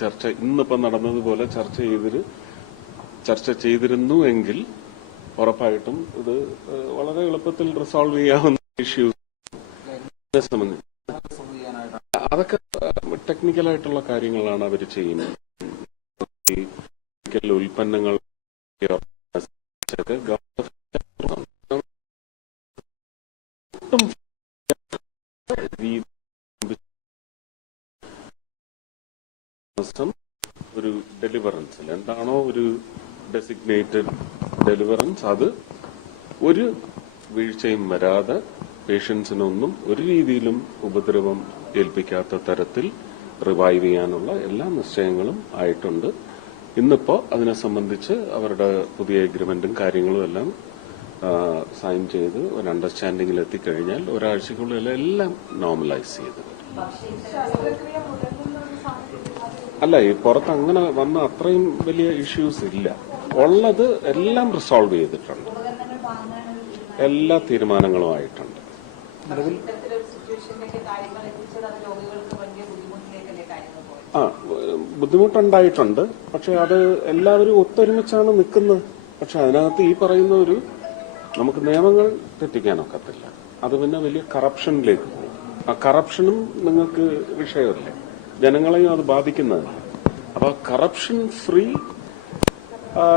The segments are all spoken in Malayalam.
ചർച്ച ഇന്നിപ്പം നടന്നതുപോലെ ചർച്ച ചെയ്തിരുന്നു എങ്കിൽ ഉറപ്പായിട്ടും ഇത് വളരെ എളുപ്പത്തിൽ റിസോൾവ് ചെയ്യാവുന്ന ഇഷ്യൂസിനെ സംബന്ധിച്ച് അതൊക്കെ ടെക്നിക്കലായിട്ടുള്ള കാര്യങ്ങളാണ് അവർ ചെയ്യുന്നത്. ഉൽപ്പന്നങ്ങൾ ഒരു ഡെലിവറൻസിൽ എന്താണോ ഒരു ഡെസിഗ്നേറ്റഡ് ഡെലിവറൻസ് അത് ഒരു വീഴ്ചയും വരാതെ പേഷ്യൻസിനൊന്നും ഒരു രീതിയിലും ഉപദ്രവം ഏൽപ്പിക്കാത്ത തരത്തിൽ റിവൈവ് ചെയ്യാനുള്ള എല്ലാ നിശ്ചയങ്ങളും ആയിട്ടുണ്ട്. ഇന്നിപ്പോ അതിനെ സംബന്ധിച്ച് അവരുടെ പുതിയ എഗ്രിമെന്റും കാര്യങ്ങളും എല്ലാം സൈൻ ചെയ്ത് ഒരു അണ്ടർസ്റ്റാൻഡിംഗിൽ എത്തിക്കഴിഞ്ഞാൽ ഒരാഴ്ചക്കുള്ളിൽ എല്ലാം നോർമലൈസ് ചെയ്ത് അല്ല ഈ പുറത്ത് അങ്ങനെ വന്ന അത്രയും വലിയ ഇഷ്യൂസ് ഇല്ല. ഉള്ളത് എല്ലാം റിസോൾവ് ചെയ്തിട്ടുണ്ട്, എല്ലാ തീരുമാനങ്ങളും ആയിട്ടുണ്ട്. ബുദ്ധിമുട്ടുണ്ടായിട്ടുണ്ട്. പക്ഷെ അത് എല്ലാവരും ഒത്തൊരുമിച്ചാണ് നിൽക്കുന്നത്. പക്ഷെ അതിനകത്ത് ഈ പറയുന്ന ഒരു നമുക്ക് നിയമങ്ങൾ തെറ്റിക്കാനൊക്കത്തില്ല. അത് പിന്നെ വലിയ കറപ്ഷനിലേക്ക് പോകും. ആ കറപ്ഷനും നിങ്ങൾക്ക് വിഷയമല്ലേ, ജനങ്ങളെയും അത് ബാധിക്കുന്നതല്ല. അപ്പൊ കറപ്ഷൻ ഫ്രീ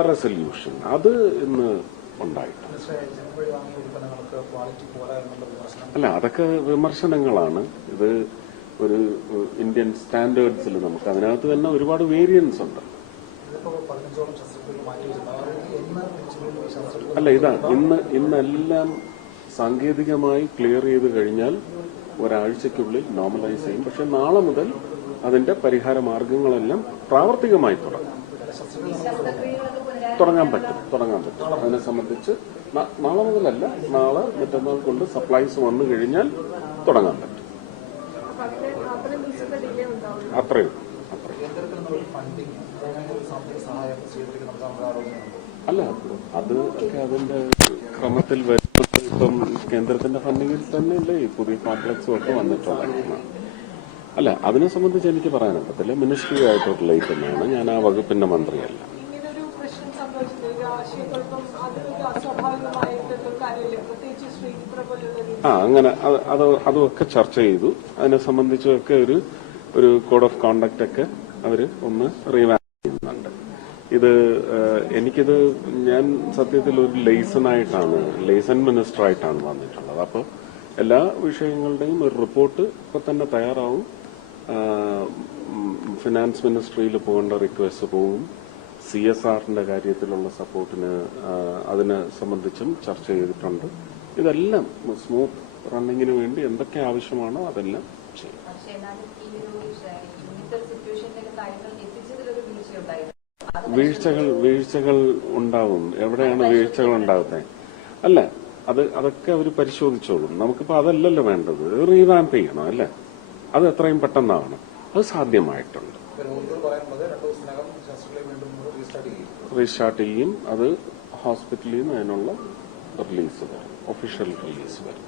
റെസൊല്യൂഷൻ അത് ഇന്ന് ഉണ്ടായിട്ടുണ്ട്. അല്ല, അതൊക്കെ വിമർശനങ്ങളാണ്. ഇത് ഒരു ഇന്ത്യൻ സ്റ്റാൻഡേർഡ്സിൽ നമുക്ക് അതിനകത്ത് തന്നെ ഒരുപാട് വേരിയൻസ് ഉണ്ട്. അല്ല, ഇന്നെല്ലാം സാങ്കേതികമായി ക്ലിയർ ചെയ്ത് കഴിഞ്ഞാൽ ഒരാഴ്ചയ്ക്കുള്ളിൽ നോർമലൈസ് ചെയ്യും. പക്ഷെ നാളെ മുതൽ അതിന്റെ പരിഹാര മാർഗങ്ങളെല്ലാം പ്രാവർത്തികമായി തുടങ്ങാൻ പറ്റും. അതിനെ സംബന്ധിച്ച് നാളെ മുതലല്ല, നാളെ മറ്റന്നാൾ കൊണ്ട് സപ്ലൈസ് വന്നു കഴിഞ്ഞാൽ തുടങ്ങാൻ പറ്റും. അത്രയും അല്ല, അത് ഒക്കെ അതിന്റെ ക്രമത്തിൽ വരുന്നത്. ഇപ്പം കേന്ദ്രത്തിന്റെ ഫണ്ടിങ്ങിൽ തന്നെയല്ലേ ഈ പുതിയ കോംപ്ലക്സും ഒക്കെ വന്നിട്ടുള്ളത്. അല്ല, അതിനെ സംബന്ധിച്ച് എനിക്ക് പറയാനൊക്കത്തില്ല. മിനിസ്ട്രി ആയിട്ട് റിലേറ്റ് തന്നെയാണ്. ഞാൻ ആ വകുപ്പിന്റെ മന്ത്രിയല്ല. അങ്ങനെ അതുമൊക്കെ ചർച്ച ചെയ്തു. അതിനെ സംബന്ധിച്ചൊക്കെ ഒരു കോഡ് ഓഫ് കോണ്ടക്ട് ഒക്കെ അവര് ഒന്ന് റീവാമ്പ് ചെയ്യുന്നുണ്ട്. ഞാൻ സത്യത്തിൽ ഒരു ലേസൺ മിനിസ്റ്റർ ആയിട്ടാണ് വന്നിട്ടുള്ളത്. അപ്പോൾ എല്ലാ വിഷയങ്ങളുടെയും ഒരു റിപ്പോർട്ട് ഇപ്പൊ തന്നെ തയ്യാറാവും. ഫിനാൻസ് മിനിസ്ട്രിയിൽ പോകേണ്ട റിക്വസ്റ്റ് പോവും. CSRന്റെ കാര്യത്തിലുള്ള സപ്പോർട്ടിന് അതിനെ സംബന്ധിച്ചും ചർച്ച ചെയ്തിട്ടുണ്ട്. ഇതെല്ലാം സ്മൂത്ത് റണ്ണിങ്ങിന് വേണ്ടി എന്തൊക്കെ ആവശ്യമാണോ അതെല്ലാം ചെയ്യും. വീഴ്ചകൾ ഉണ്ടാവും. എവിടെയാണ് വീഴ്ചകൾ ഉണ്ടാകുന്നത്? അല്ല, അതൊക്കെ അവർ പരിശോധിച്ചോളും. നമുക്കിപ്പോ അതല്ലല്ലോ വേണ്ടത്, റീവാമ്പ് ചെയ്യണം അല്ലേ? അത് എത്രയും പെട്ടെന്നാണ്. അത് സാധ്യമായിട്ടുണ്ട്. റീസ്റ്റാർട്ട് ചെയ്യും. അത് ഹോസ്പിറ്റലിൽ നിന്ന് അതിനുള്ള റിലീസ് വരും, ഒഫീഷ്യൽ റിലീസ് വരും.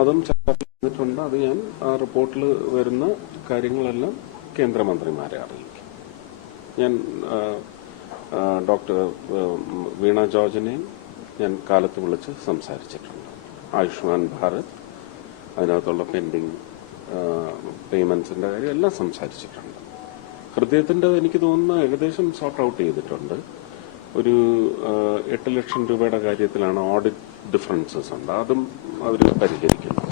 അതും ചർച്ച ചെയ്തിട്ടുണ്ട്. അത് ഞാൻ ആ റിപ്പോർട്ടിൽ വരുന്ന കാര്യങ്ങളെല്ലാം കേന്ദ്രമന്ത്രിമാരെ അറിയിക്കും. ഞാൻ ഡോക്ടർ വീണ ജോർജിനെയും ഞാൻ കാലത്ത് വിളിച്ച് സംസാരിച്ചിട്ടുണ്ട്. ആയുഷ്മാൻ ഭാരത്, അതിനകത്തുള്ള പെൻഡിങ് പേയ്മെന്റ്സിന്റെ കാര്യം എല്ലാം സംസാരിച്ചിട്ടുണ്ട്. ഹൃദയത്തിന്റെ എനിക്ക് തോന്നുന്ന ഏകദേശം സോർട്ട് ഔട്ട് ചെയ്തിട്ടുണ്ട്. ഒരു 8 ലക്ഷം രൂപയുടെ കാര്യത്തിലാണ് ഓഡിറ്റ് ഡിഫറൻസസ് ഉണ്ട്. അതും അവർ പരിഹരിക്കുന്നു.